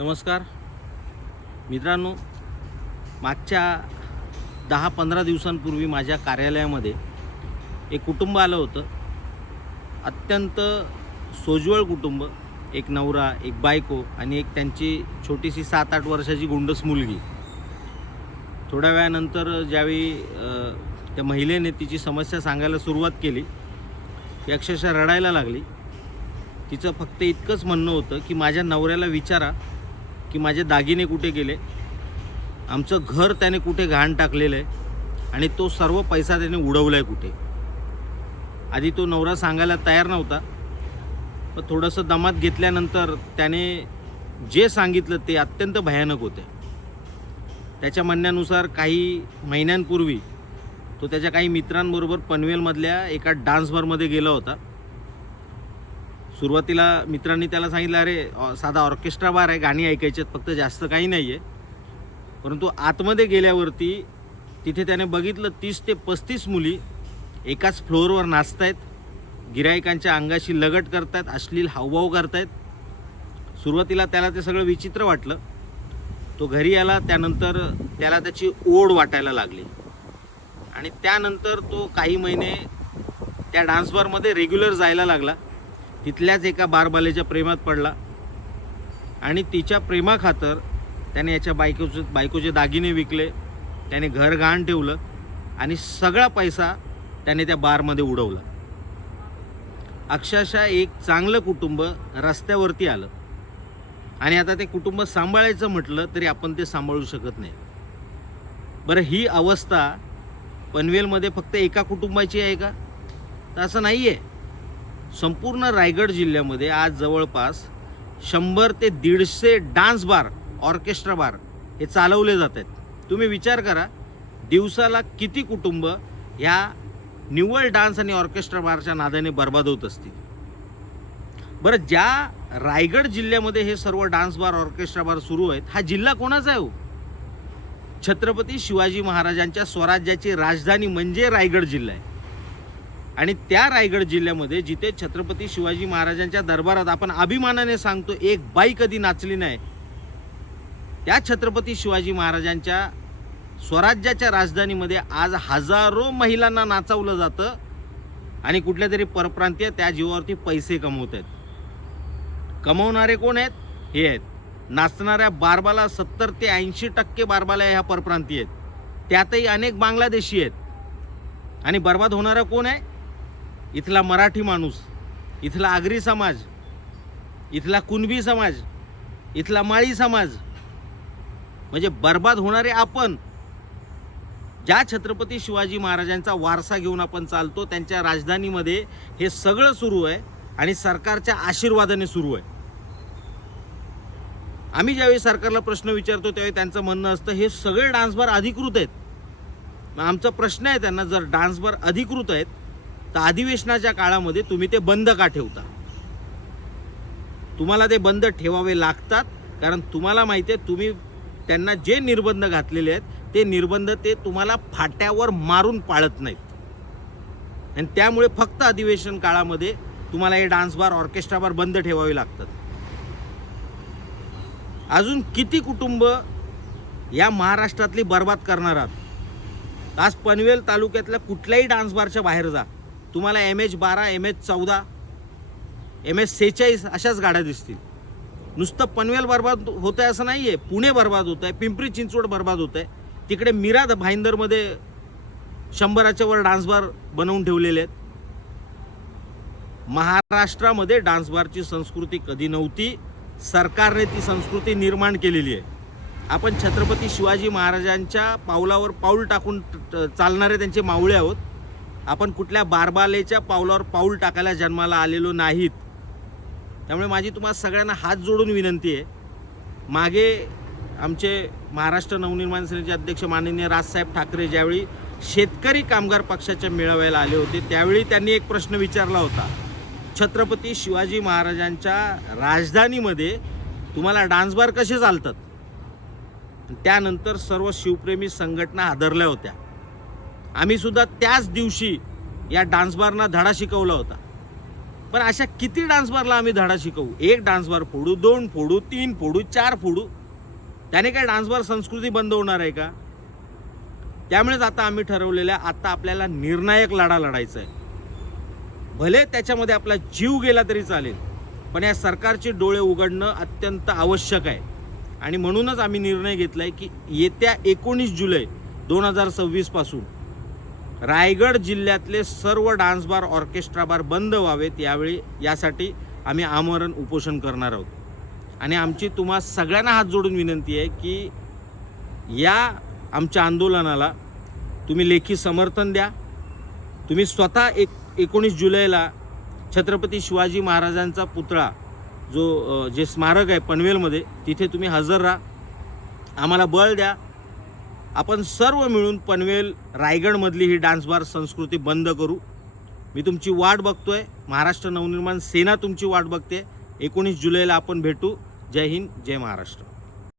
नमस्कार मित्रांनो, मागच्या 10-15 दिवसांपूर्वी माझ्या कार्यालयामध्ये एक कुटुंब आलं होतं. अत्यंत सोज्वळ कुटुंब, एक नवरा, एक बायको आणि एक त्यांची छोटीशी 7-8 वर्षाची गोंडस मुलगी. थोड्या वेळानंतर ज्यावेळी त्या महिलेने तिची समस्या सांगायला सुरुवात केली, ती अक्षरशः रडायला लागली. तिचं फक्त इतकंच म्हणणं होतं की माझ्या नवऱ्याला विचारा की माझे दागिने कुठे गेले, आमचं घर त्याने कुठे घाण टाकलेलं आहे आणि तो सर्व पैसा त्याने उडवला आहे कुठे. आधी तो नवरा सांगायला तयार नव्हता, पण थोडंसं दमात घेतल्यानंतर त्याने जे सांगितलं ते अत्यंत भयानक होते. त्याच्या म्हणण्यानुसार काही महिन्यांपूर्वी तो त्याच्या काही मित्रांबरोबर पनवेलमधल्या एका डान्स बारमध्ये गेला होता. सुरुवातीला मित्रांनी त्याला सांगितलं, अरे साधा ऑर्केस्ट्रा बार आहे, गाणी ऐकायची आहेत, फक्त जास्त काही नाही आहे. परंतु आतमध्ये गेल्यावरती तिथे त्याने बघितलं 30 ते 35 मुली एकाच फ्लोअरवर नाचत आहेत, गिरायकांच्या अंगाशी लगट करत आहेत, अश्लील हावभाव करत आहेत. सुरुवातीला त्याला ते सगळं विचित्र वाटलं. तो घरी आला, त्यानंतर त्याला त्याची ओढ वाटायला लागली आणि त्यानंतर तो काही महिने त्या डान्स बारमध्ये रेग्युलर जायला लागला. तिथल्याच एका बारबालेच्या प्रेमात पडला आणि तिच्या प्रेमाखातर त्याने याच्या बायकोचे दागिने विकले, त्याने घर घाण ठेवलं आणि सगळा पैसा त्याने त्या बारमध्ये उडवला. अक्षरशः एक चांगलं कुटुंब रस्त्यावरती आलं आणि आता ते कुटुंब सांभाळायचं म्हटलं तरी आपण ते सांभाळू शकत नाही. बरं, ही अवस्था पनवेलमध्ये फक्त एका कुटुंबाची आहे का? तर असं नाही आहे. संपूर्ण रायगड जिल्ह्यामध्ये आज जवळपास 100 ते 150 डान्स बार, ऑर्केस्ट्रा बार हे चालवले जात आहेत. तुम्ही विचार करा, दिवसाला किती कुटुंब ह्या निव्वळ डान्स आणि ऑर्केस्ट्रा बारच्या नादाने बर्बाद होत असतील. बरं, ज्या रायगड जिल्ह्यामध्ये हे सर्व डान्स बार, ऑर्केस्ट्रा बार सुरू आहेत, हा जिल्हा कोणाचा आहे हो? छत्रपती शिवाजी महाराजांच्या स्वराज्याची राजधानी म्हणजे रायगड जिल्हा आहे. आणि त्या रायगड जिल्ह्यामध्ये जिथे छत्रपती शिवाजी महाराजांच्या दरबारात आपण अभिमानाने सांगतो एक बाई कधी नाचली नाही, त्या छत्रपती शिवाजी महाराजांच्या स्वराज्याच्या राजधानीमध्ये आज हजारो महिलांना नाचवलं जातं आणि कुठल्या तरी परप्रांतीय त्या जीवावरती पैसे कमवत आहेत. कमवणारे कोण आहेत? हे आहेत. नाचणाऱ्या बारबाला 70 ते 80% बारबाला ह्या परप्रांतीय आहेत, त्यातही अनेक बांगलादेशी आहेत. आणि बर्बाद होणारा कोण आहे? इथला मराठी माणूस, इथला आगरी समाज, इथला कुणबी समाज, इथला माळी समाज. म्हणजे बर्बाद होणारे आपण. ज्या छत्रपती शिवाजी महाराजांचा वारसा घेऊन आपण चालतो, त्यांच्या राजधानीमध्ये हे सगळं सुरू आहे आणि सरकारच्या आशीर्वादाने सुरू आहे. आम्ही ज्यावेळी सरकारला प्रश्न विचारतो त्यावेळी त्यांचं म्हणणं असतं हे सगळे डान्स बार अधिकृत आहेत. मग आमचा प्रश्न आहे त्यांना, जर डान्स बार अधिकृत आहेत तर अधिवेशनाच्या काळामध्ये तुम्ही ते बंद का ठेवता? तुम्हाला ते बंद ठेवावे लागतात, कारण तुम्हाला माहिती आहे तुम्ही त्यांना जे निर्बंध घातलेले आहेत ते निर्बंध ते तुम्हाला फाट्यावर मारून पाळत नाहीत आणि त्यामुळे फक्त अधिवेशन काळामध्ये तुम्हाला हे डान्स बार, ऑर्केस्ट्रा बार बंद ठेवावे लागतात. अजून किती कुटुंब या महाराष्ट्रातली बर्बाद करणार आहात? आज पनवेल तालुक्यातल्या कुठल्याही डान्स बारच्या बाहेर जा, तुम्हाला MH12, MH14, MH46 अशाच गाड्या दिसतील. नुसतं पनवेल बर्बाद होत आहे असं नाही आहे, पुणे बर्बाद होत आहे, पिंपरी चिंचवड बर्बाद होत आहे, तिकडे मीरा भाईंदरमध्ये 100च्या वर डान्स बार बनवून ठेवलेले आहेत. महाराष्ट्रामध्ये डान्स बारची संस्कृती कधी नव्हती, सरकारने ती संस्कृती निर्माण केलेली आहे. आपण छत्रपती शिवाजी महाराजांच्या पावलावर पाऊल टाकून चालणारे त्यांचे मावळे आहोत. आपण कुठल्या बारबालेच्या पावलावर पाऊल टाकायला जन्माला आलेलो नाहीत. त्यामुळे माझी तुम्हाला सगळ्यांना हात जोडून विनंती आहे. मागे आमचे महाराष्ट्र नवनिर्माण सेनेचे अध्यक्ष माननीय राजसाहेब ठाकरे ज्यावेळी शेतकरी कामगार पक्षाच्या मेळाव्याला आले होते त्यावेळी त्यांनी एक प्रश्न विचारला होता, छत्रपती शिवाजी महाराजांच्या राजधानीमध्ये तुम्हाला डान्स बार कसे चालतात? त्यानंतर सर्व शिवप्रेमी संघटना हादरल्या होत्या. आम्ही सुद्धा त्याच दिवशी या डान्स बारना धडा शिकवला होता. पण अशा किती डान्स बारला आम्ही धडा शिकवू? एक डान्स बार फोडू, 2 फोडू, 3 फोडू, 4 फोडू, त्याने काय डान्स बार संस्कृती बंद होणार आहे का? त्यामुळेच आता आम्ही ठरवलेलं आहे, आता आपल्याला निर्णायक लढा लढायचा आहे. भले त्याच्यामध्ये आपला जीव गेला तरी चालेल, पण या सरकारचे डोळे उघडणं अत्यंत आवश्यक आहे. आणि म्हणूनच आम्ही निर्णय घेतला आहे की येत्या 19 जुलै 2026 पासून रायगड जिल्ह्यातले सर्व डान्स बार, ऑर्केस्ट्रा बार बंद व्हावेत. यासाठी आम्ही आमरण उपोषण करणार आहोत. आणि आमची तुम्हा सगळ्यांना हात जोडून विनंती आहे की या आमच्या आंदोलनाला तुम्ही लेखी समर्थन द्या. तुम्ही स्वतः 19 जुलैला छत्रपती शिवाजी महाराजांचा पुतळा जे स्मारक आहे पनवेलमध्ये, तिथे तुम्ही हजर राहा, आम्हाला बळ द्या. आपण सर्व मिळून पनवेल रायगडमधली ही डान्स बार संस्कृती बंद करू. मी तुमची वाट बघतोय, महाराष्ट्र नवनिर्माण सेना तुमची वाट बघते. 19 जुलैला आपण भेटू. जय हिंद, जय महाराष्ट्र.